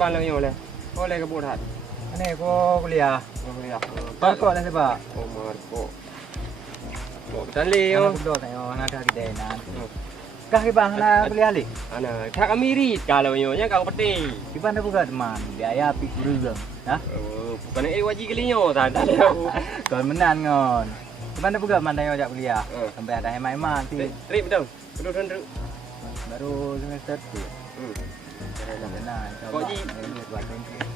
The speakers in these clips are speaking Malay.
ban lang yun oleh ke buat. Ini ko kuliah. Kuliah. Marco lah sebab. Oh Marco. Buat tali yo. Anak kedua tanya anak dah kita nan. Kah ke bang anak kuliah li? Ana, tak kami kalau yo nya kau peti. Di mana bukan teman, biaya pi kurang. Hah? Oh, bukan wajib kelinyo tak ada yo. Kon menan ngon. Di mana bukan mandai ajak kuliah. Sampai ada hemat-hemat ti. Trip betul. Duduk. Baru semester tu. Kok ji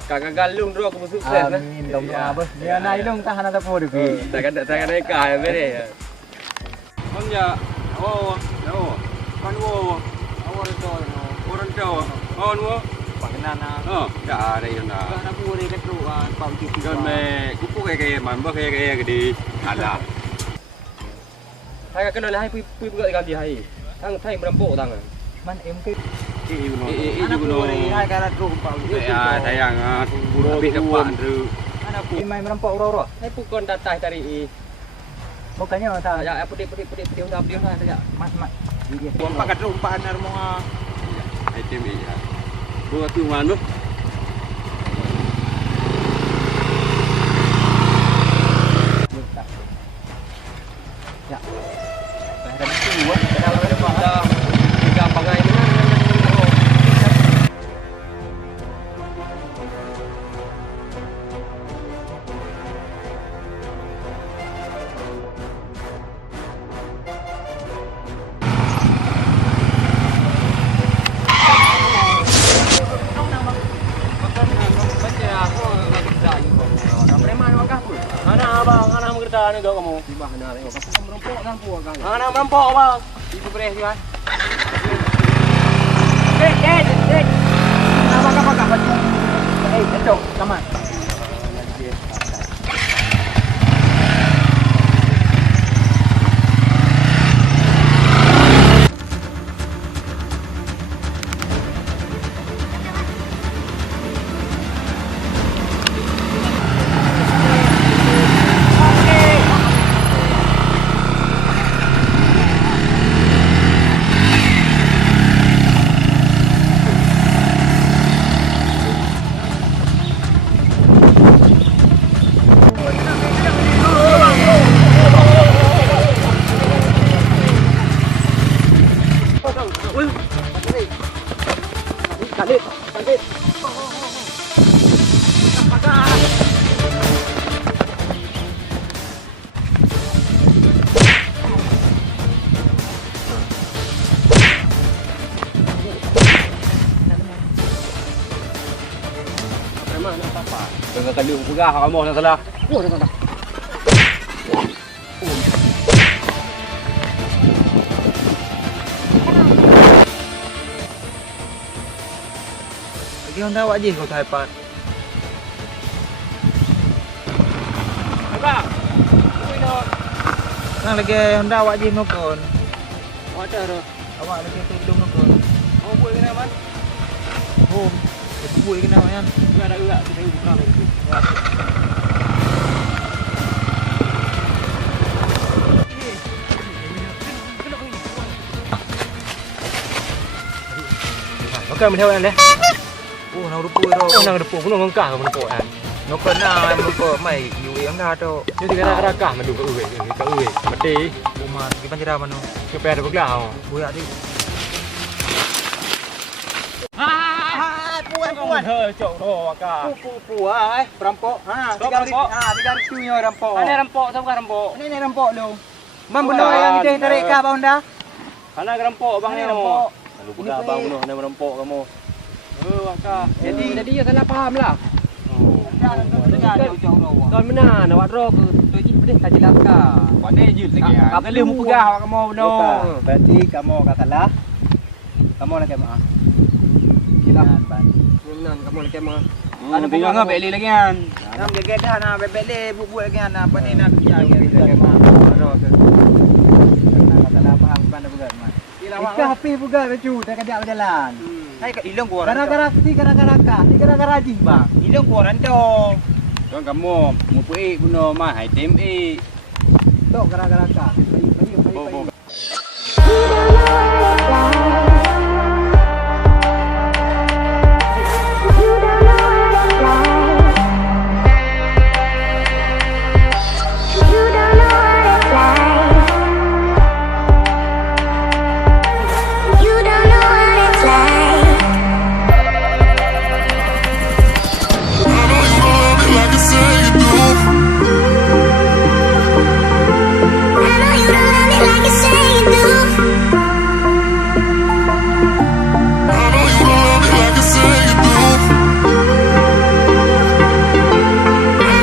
kakak galung dulu aku sukses lah. Amin, doa bos. Dia naik dong tahan atau apa dulu. Tak ada kaya mere. Kon ya. Oh. Kan wo. Awak orang tu. On wo. Pakenan na. Oh, dah ada yang dah. Nak buat dekat ruang pau cuci. Kan me kupu kayak man ba kayak gede. Ada. Hai kena lah hai pi buat ganti hai. Tang thai merampok tang. Man em ke Anak buat hai karat ru pau. Ya, sayang buru habis depan tu. Anak pu main merampok ro. Hai pukon datai tari. Bukannya tak. Ya, putih udah saja. Mas. Pompa kat rumpaan armonga. Item ya. Buat tu mana? Ya. Dah tu kalau ada gampang aja. Anak mengerti ni kamu. Di mana tengok kamu merampok kan puak kan. Anak merampok bang. Ibu beres dia. Dek. Apa? Cocok, kaman. Kantit. Mana apa? Dengan kandung pegah kamu nak salah. Oh, dah. Dia hendak awak je kau tak dapat. Apa? Kuino. Nang lagi hendak awak je nokon. Ada ro. Awak lagi tolong nokon. Mau buat kena man? Oh, buat kena kan. Enggak ada kita buka lagi. Okey, mình theo em đấy. Oh, nang rupu ro. Oh, nang depo pun ngangkah ke depo kan. Nokon na nokon mai yu em dah tu. Jadi kena-kena mình đủ cái ui, mati. Rumah di panjara mano. Kepada beglau. Buyak di. Puan. Heh, cok ro ka. Pu ai, perampok. Ha, 300 tu nyo rampok. Mana rampok sama rampok? Ini rampok lu. Man benar yang kita tarik ka bang dah. Mana rampok bang ni rampok. Lalu budak bang bunuh nak merampok kamu. Waka. Jadi ya salah faham lah. Kon mana nak ro ke tu ji pedih ka jelas ka. Pandai je lagi. Kap lu mu pegah kamu no. Berarti kamu kata salah. Kamu nak kemah. Kilah ban. Nan kamu nak kemah. Ana bingung ngah beli lagi kan. Nam jaga dah nak beli buat lagi kan apa ni nak jaga kemah. Ro ke. Nak salah faham pandai bukan mah. Ika api bukan baju dah kejap berjalan. Hai kat hilang gua. Gara-gara haji bang. Hilang gua ranto. Kan kamu mu pui guna mah item e. Tok gara-gara ka. Bayi.